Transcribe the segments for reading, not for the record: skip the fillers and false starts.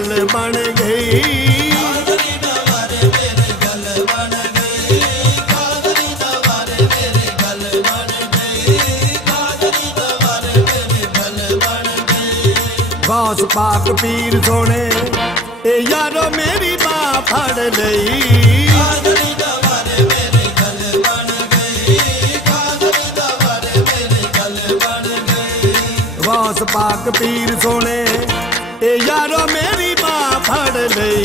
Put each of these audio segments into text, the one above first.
गल बन गई। गौस पाक पीर सोने ए यारो मेरी बाँ फड़ लई। गौस पाक पीर सोने ए यारो मेरी बाँ फड़ लई।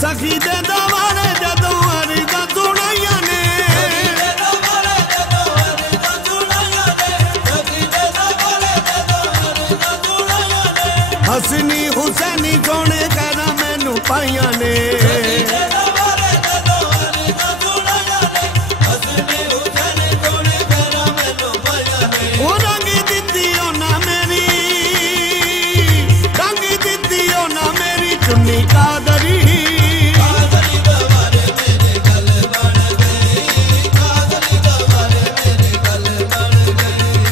सखी दे दवारे जदों अरज़ां सुनाइयां ने, हसनी हुसैनी सोने कहना मैनू पाइयां ने। चुन्नी कादरी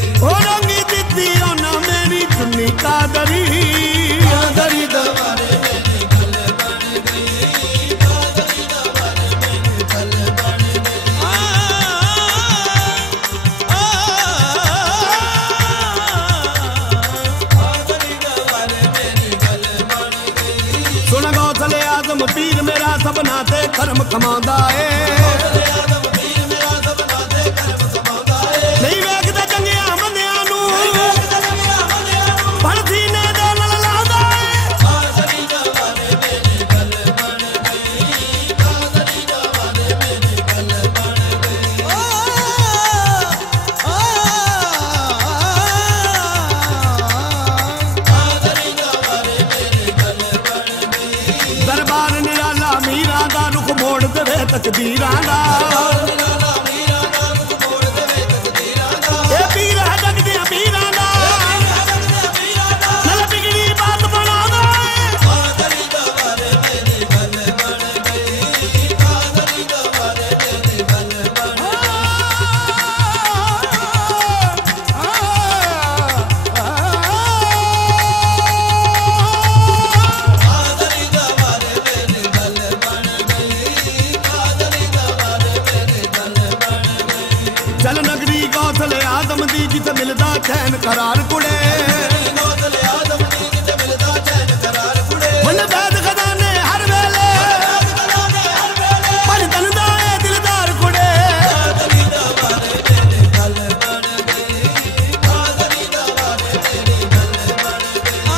ओ रंगी दिती ना मेरी चुन्नी कादरी। कादरी दवारे मेरी गल बन गई। कादरी दवारे मेरी गल बन गई। कादरी दवारे मेरी गल बन गई। सुन गौसले आजम पीर मेरा सबना ते कर्म कमांदा है। नहीं वेखदा चंगिया मंदियां नू, पर सीने दे नाल लांदा है। कादरी दवारे मेरी गल बन गई। कादरी दवारे मेरी गल बन गई। कादरी दवारे मेरी गल बन गई। दरबार निराला मीरा दा रुख मोड़ देवे तकदीरां दा। ए पीर है जगदियां पीरां दा, नाल बिगड़ी बात बनादा है। कादरी दवारे मेरी गल बन गई। कादरी दवारे मेरी गल बन कादरी दवारे मेरी गल बन गई। कादरी दवारे मेरी गल बन गई। चल नगरी गौसले आदम दी जिथे मिलदा चैन करार कुड़े। गौसले आदम दी जिथे मिलदा चैन करार कुड़े। मन बैद खजाने हर वेले, पर तन दा ए दिलदार कुड़े। कादरी दवारे मेरी गल बन गई। कादरी दवारे मेरी गल बन गई।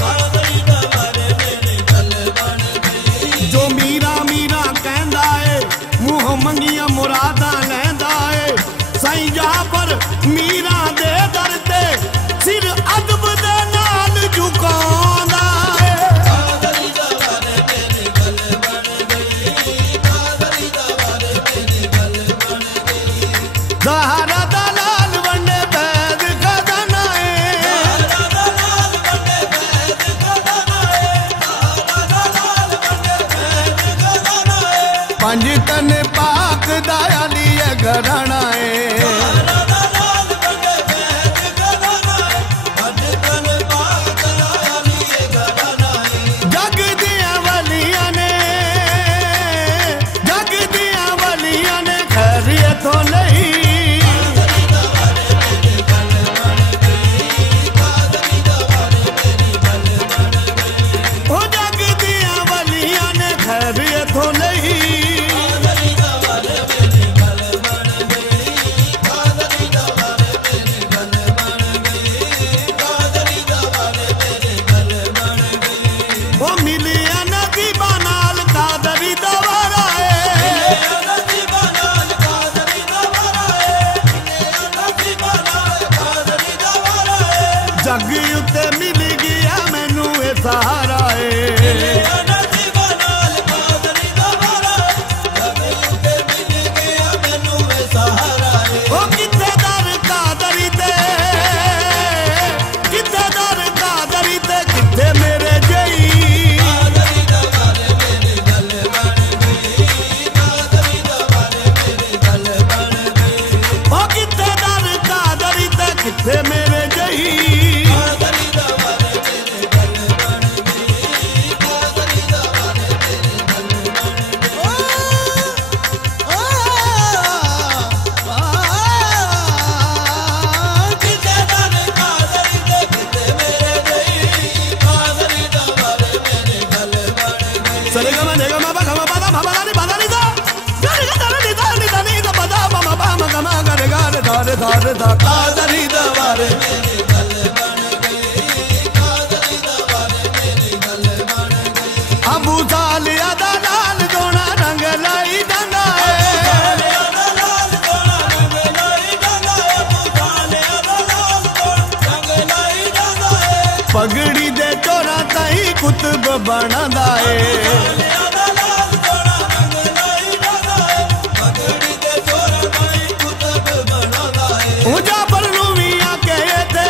कादरी दवारे मेरी गल बन गई। जो मीरा मीरा कहंदा है मुँह मंगिया मुरादा लैंदा है। साईं जाफर मीरा दे दर ते सिर अदब दे नाल झुकांदा है। कादरी दवारे मेरी गल बन गई। कादरी दवारे मेरी गल बन गई। ज़हरा दा लाल वंडे बैद खजाना है। ज़हरा दा लाल वंडे बैद खजाना है। ज़हरा दा लाल वंडे बैद खजाना है। पंज तन पाक दा अली घराना है। ज़हरा दा लाल वंडे बैद खजाना है। पंज तन पाक दा अली घराना है। जग दियां वलियां ने, जग दियां वलियां ने खैरियतों लई। कादरी दवारे मेरी गल बन गई। कादरी दवारे मेरी गल बन गई। ओ जग दियां वलियां ने खैरियतों लई। कादरी दवारे मेरी गल बन गई। कादरी दवारे मेरी गल बन गई। कादरी दवारे मेरी गल बन गई। ओ मिलिया नसीबा नाल कादरी दवारा है। मिलिया नसीबा नाल कादरी दवारा है। मिलिया नसीबा नाल कादरी दवारा है। जग उत्ते मिल गया मैनू ए सहारा है। मिलिया नसीबा नाल कादरी दवारा गम बदा म बदा नि दा गर गर नि दा नि दा बदा म म म गम गर गर धार धार दा कादरी दवारे मेरे गल बन गई कादरी दवारे मेरे गल बन गई अबू सालिया दा लाल दोना रंग लाई डंगा पगड़ी दे चोरा ताई कुतुब बनांदा है जाबर नूं वी आके थे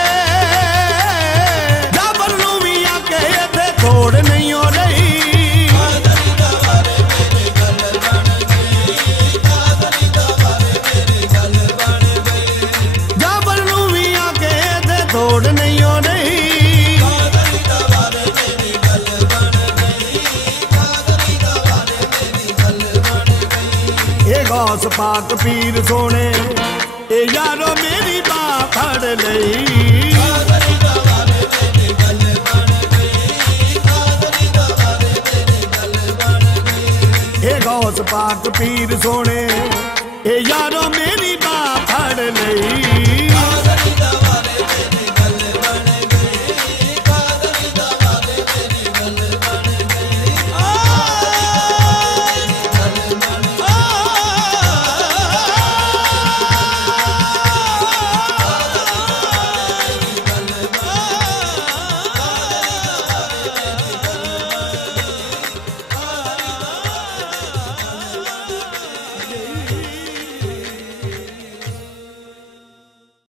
जाबर नूं वी आके थे थोड़ नहीं हो रही जाबर नूं वी आके थे थोड़ नहीं हो रही गौस पाक पीर सोने ए यारो मेरी बात फड़ लई ए गौस पाक पीर सोने ए यारो मेरी बात फड़ लई